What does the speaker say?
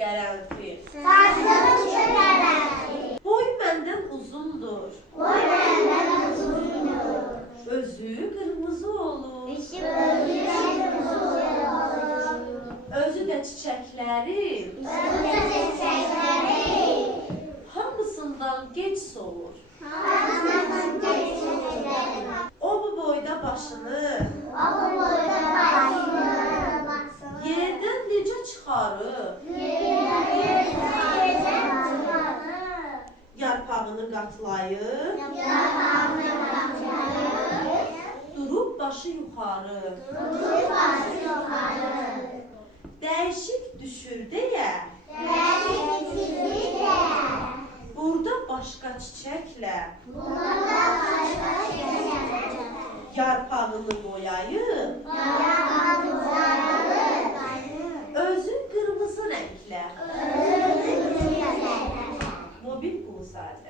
qərənfil. Saçım ucu qərənfil. Boy məndən uzundur. Boy məndən uzundur. Özü qırmızı olur. İşi özü qırmızı olur. Özü də çiçəklərin Özü də çiçəkləri hamısından gec solur. hamısından keçir. O bu boyda başını O bu boyda başını yerdən necə çıxarıb, yerdən çıxarır. yarpağını qatlayıb, Yarpağını qatlayır. durub başı yuxarı. Durur başı yuxarı. Dəyişik düşür deyə, Dəyişik çiçəklə. burada başqa çiçəklə Burada başqa çiçəklə. yarpağını boyayıb, Yarpağını boyayır. özün qırmızı rənglə. Özü çiçəklə. Mobil Quluzadə.